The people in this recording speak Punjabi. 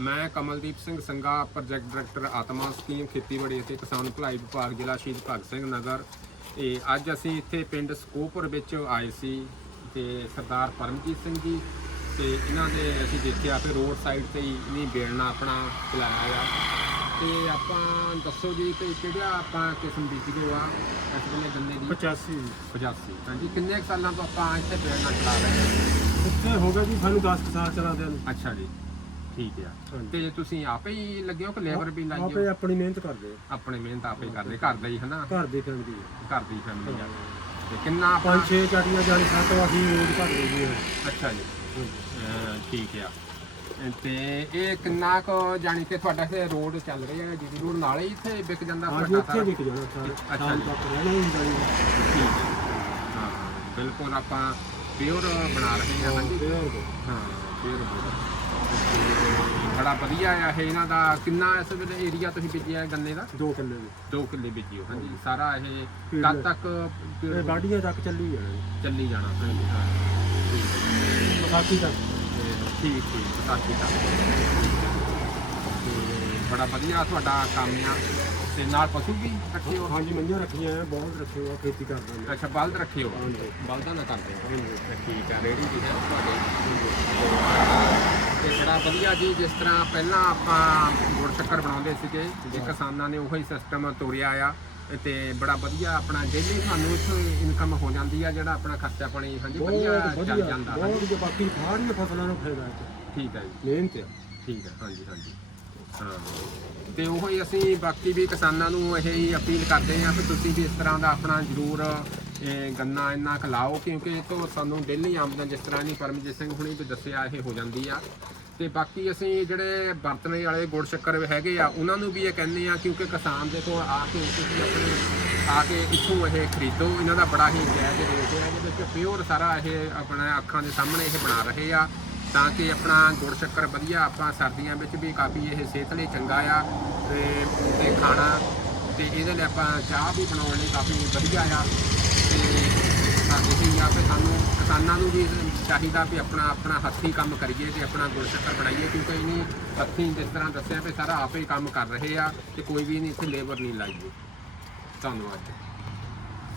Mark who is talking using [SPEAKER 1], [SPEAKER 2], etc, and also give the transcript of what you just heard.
[SPEAKER 1] ਮੈਂ Kamaldeep Singh Sanga project director Atma scheme ਖੇਤੀਬਾੜੀ ਅਤੇ ਕਿਸਾਨ ਭਲਾਈ ਵਿਭਾਗ ਜ਼ਿਲ੍ਹਾ ਸ਼ਹੀਦ ਭਗਤ ਸਿੰਘ ਨਗਰ। ਇਹ ਅੱਜ ਅਸੀਂ ਇੱਥੇ ਪਿੰਡ ਸਕੋਪੁਰ ਵਿੱਚ ਆਏ ਸੀ ਤੇ ਸਰਦਾਰ ਪਰਮਜੀਤ ਸਿੰਘ ਜੀ। ਤੇ ਇਹਨਾਂ ਦੇ ਅਸੀਂ ਦੇਖਿਆ ਕਿ ਰੋਡ ਸਾਈਡ ਤੇ ਹੀ ਨਹੀਂ ਬੇੜਨਾ ਆਪਣਾ ਚਲਾਇਆ ਆ। ਤੇ ਆਪਾਂ ਦੱਸੋ ਜੀ ਤੇ ਕਿਹੜਾ ਆਪਾਂ ਕਿਸਮ ਬੀਜਦੇ ਆ? ਇਸ ਵੇਲੇ ਗੰਨੇ ਦੀ?
[SPEAKER 2] 85
[SPEAKER 1] 85 ਹਾਂਜੀ ਕਿੰਨੇ ਕੁ ਸਾਲਾਂ ਤੋਂ ਆਪਾਂ ਇੱਥੇ ਬੇੜਨਾ ਚਲਾ ਰਹੇ ਹਾਂ
[SPEAKER 2] ਇੱਥੇ ਹੋ ਗਿਆ ਜੀ ਸਾਨੂੰ 10 ਸਾਲ ਚਲਾਉਂਦੇ ਨੂੰ।
[SPEAKER 1] ਅੱਛਾ ਜੀ। ਠੀਕ ਆ। ਤੇ ਤੁਸੀਂ ਆਪੇ ਹੀ ਲੱਗੇ ਹੋ ਕਿ ਲੇਬਰ ਵੀ ਲਾਈ
[SPEAKER 2] ਆਪੇ
[SPEAKER 1] ਹੋ?
[SPEAKER 2] ਆਪਣੀ ਮਿਹਨਤ ਕਰਦੇ ਆ।
[SPEAKER 1] ਆਪਣੇ ਮਿਹਨਤ ਆਪੇ ਹੀ ਕਰਦੇ ਘਰ ਦਾ ਹੀ ਹਨਾ?
[SPEAKER 2] ਘਰ ਦੀ ਫੈਮਿਲੀ
[SPEAKER 1] ਘਰ ਦੀ ਫੈਮਿਲੀ ਆ। ਤੇ ਕਿੰਨਾ ਆਪਣਾ
[SPEAKER 2] ਪੰਜ ਛੇ ਚਾਟੀਆਂ ਜਾਣੀ ਸੱਤ ਵਾਹੀ ਰੋਜ਼ ਭਰ ਲਈ ਜੀ
[SPEAKER 1] ਅੱਛਾ ਜੀ। ਅਹ ਠੀਕ ਆ। ਤੇ ਇਹ ਕਿੰਨਾ ਕੁ ਜਾਣੀ ਕਿ ਤੁਹਾਡਾ ਇੱਥੇ ਰੋਡ ਚੱਲ ਰਿਹਾ ਹੈ ਜੀ ਰੋਡ ਨਾਲੇ ਹੀ ਇੱਥੇ ਵਿਕ ਜਾਂਦਾ
[SPEAKER 2] ਅੱਜ
[SPEAKER 1] ਤੁਹਾਡਾ
[SPEAKER 2] ਉੱਥੇ? ਵਿਕ ਜਾਣਾ ਸਾਰੇ।
[SPEAKER 1] ਅੱਛਾ
[SPEAKER 2] ਸ਼ਾਮ
[SPEAKER 1] ਜੀ।
[SPEAKER 2] ਤੱਕ ਰਹਿਣਾ ਹੀ ਜਾਣੀ
[SPEAKER 1] ਠੀਕ ਹੈ ਹਾਂ ਹਾਂ, ਬਿਲਕੁਲ ਆਪਾਂ ਪਿਓਰ ਬਣਾ ਰਹੇ ਹਾਂ ਹਾਂਜੀ। ਹਾਂ ਪਿਓਰ ਬੜਾ ਵਧੀਆ ਆ ਇਹ ਇਹਨਾਂ ਦਾ। ਕਿੰਨਾ ਇਸ ਵੇਲੇ ਏਰੀਆ ਤੁਸੀਂ ਬੀਜਿਆ ਹੈ ਗੰਨੇ ਦਾ?
[SPEAKER 2] ਦੋ ਕਿੱਲੇ ਦੀ।
[SPEAKER 1] 2 ਕਿੱਲੇ ਬੀਜਿਓ ਹਾਂਜੀ। ਸਾਰਾ ਇਹ ਕਦ। ਤੱਕ
[SPEAKER 2] ਇਹ ਗਾਡੀਆਂ ਤੱਕ ਚੱਲੀ ਜਾਣਾ ਜੀ।
[SPEAKER 1] ਚੱਲੀ ਜਾਣਾ। ਹਾਂਜੀ। ਹਾਂ।
[SPEAKER 2] ਵਿਸਾਖੀ ਤੱਕ।
[SPEAKER 1] ਠੀਕ ਠੀਕ। ਵਿਸਾਖੀ ਤੱਕ। ਤੇ ਬੜਾ ਵਧੀਆ ਤੁਹਾਡਾ ਕੰਮ ਆ। ਤੇ ਨਾਲ ਪਸ਼ੂ ਵੀ ਰੱਖੇ ਹੋ?
[SPEAKER 2] ਹਾਂਜੀ ਮੰਝਾਂ ਰੱਖੀਆਂ ਆ ਬਹੁਤ ਰੱਖੇ ਹੋ ਖੇਤੀ ਕਰਦਾ ਮੈਂ
[SPEAKER 1] ਅੱਛਾ ਬਲਦ ਰੱਖੇ ਹੋ?
[SPEAKER 2] ਹਾਂਜੀ।
[SPEAKER 1] ਬਲਦਾਂ ਨਾਲ ਕਰਦੇ ਹੋ?
[SPEAKER 2] ਹਾਂਜੀ।
[SPEAKER 1] ਠੀਕ ਆ ਰੇੜੀ ਵੀ ਹੈ ਤੁਹਾਡੇ। ਤੇ ਬੜਾ ਵਧੀਆ ਜੀ ਜਿਸ ਤਰ੍ਹਾਂ ਪਹਿਲਾਂ ਆਪਾਂ ਗੁੜ ਸ਼ੱਕਰ ਬਣਾਉਂਦੇ ਸੀਗੇ ਜੇ ਕਿਸਾਨਾਂ ਨੇ ਉਹੀ ਸਿਸਟਮ ਤੋਰਿਆ ਆ ਤੇ ਬੜਾ ਵਧੀਆ ਆਪਣਾ ਡੇਲੀ ਸਾਨੂੰ ਇੱਥੋਂ ਇਨਕਮ ਹੋ ਜਾਂਦੀ ਆ ਜਿਹੜਾ ਆਪਣਾ ਖਰਚਾ ਪਾਣੀ ਹਾਂਜੀ ਵਧੀਆ
[SPEAKER 2] ਬਹੁਤ
[SPEAKER 1] ਚੱਲ
[SPEAKER 2] ਵਧੀਆ
[SPEAKER 1] ਜਾਂਦਾ
[SPEAKER 2] ਬਹੁਤ ਵਧੀਆ ਬਾਕੀ ਸਾਰੀਆਂ ਫਸਲਾਂ ਨੂੰ ਫਾਇਦਾ ਹੈ
[SPEAKER 1] ਠੀਕ ਹੈ ਜੀ।
[SPEAKER 2] ਮਿਹਨਤ ਆ।
[SPEAKER 1] ਠੀਕ ਹੈ ਹਾਂਜੀ ਹਾਂਜੀ। ਹਾਂ। ਤੇ ਉਹ ਹੀ ਅਸੀਂ ਬਾਕੀ ਵੀ ਕਿਸਾਨਾਂ ਨੂੰ ਇਹ ਹੀ ਅਪੀਲ ਕਰਦੇ ਹਾਂ ਕਿ ਤੁਸੀਂ ਵੀ ਇਸ ਤਰ੍ਹਾਂ ਦਾ ਆਪਣਾ ਜ਼ਰੂਰ ਗੰਨਾ ਇੰਨਾ ਕੁ ਲਾਓ ਕਿਉਂਕਿ ਇਹ ਤੋਂ ਸਾਨੂੰ ਡੇਲੀ ਆਮਦਨ ਜਿਸ ਤਰ੍ਹਾਂ ਨਹੀਂ, ਪਰਮਜੀਤ ਸਿੰਘ ਹੁਣੀ ਵੀ ਦੱਸਿਆ ਇਹ ਹੋ ਜਾਂਦੀ ਆ। ਤੇ ਬਾਕੀ ਅਸੀਂ ਜਿਹੜੇ ਵਰਤਣੇ ਵਾਲੇ ਗੁੜ ਸ਼ੱਕਰ ਹੈਗੇ ਆ, ਉਹਨਾਂ ਨੂੰ ਵੀ ਇਹ ਕਹਿੰਦੇ ਆ, ਕਿਉਂਕਿ ਕਿਸਾਨ ਦੇ ਕੋਲ ਆ ਕੇ ਤੁਸੀਂ ਆਪਣੇ, ਆ ਕੇ ਇੱਥੋਂ ਇਹ ਖਰੀਦੋ। ਇਹਨਾਂ ਦਾ ਬੜਾ ਹੀ ਜਾਇਜ਼ ਰੇਟ ਹੈ, ਇਹਦੇ ਵਿੱਚ ਪਿਓਰ ਸਾਰਾ ਇਹ ਆਪਣਾ ਅੱਖਾਂ ਦੇ ਸਾਹਮਣੇ ਇਹ ਬਣਾ ਰਹੇ ਆ, ਤਾਂ ਕਿ ਆਪਣਾ ਗੁੜ ਸ਼ੱਕਰ ਵਧੀਆ ਆਪਾਂ ਸਰਦੀਆਂ ਵਿੱਚ ਵੀ ਕਾਫੀ ਇਹ ਸਿਹਤ ਲਈ ਚੰਗਾ ਆ, ਤੇ ਤੇ ਖਾਣਾ, ਤੇ ਇਹਦੇ ਲਈ ਆਪਾਂ ਚਾਹ ਵੀ ਬਣਾਉਣ ਲਈ ਕਾਫੀ ਵਧੀਆ ਆ। ਤੇ ਸਾਡੇ ਵੀ ਆ ਸਾਨੂੰ ਕਿਸਾਨਾਂ ਨੂੰ ਵੀ ਚਾਹੀਦਾ ਵੀ ਆਪਣਾ ਆਪਣਾ ਹੱਥੀਂ ਕੰਮ ਕਰੀਏ ਤੇ ਆਪਣਾ ਗੁੜ ਸ਼ੱਕਰ ਬਣਾਈਏ ਕਿਉਂਕਿ ਇਹਨੀ ਹੱਥੀਂ ਜਿਸ ਤਰ੍ਹਾਂ ਦੱਸਿਆ ਵੀ ਸਾਰਾ ਆਪੇ ਹੀ ਕੰਮ ਕਰ ਰਹੇ ਆ ਤੇ ਕੋਈ ਵੀ ਨਹੀਂ ਇੱਥੇ ਲੇਬਰ ਨਹੀਂ ਲਾਈਏ ਧੰਨਵਾਦ ਜੀ।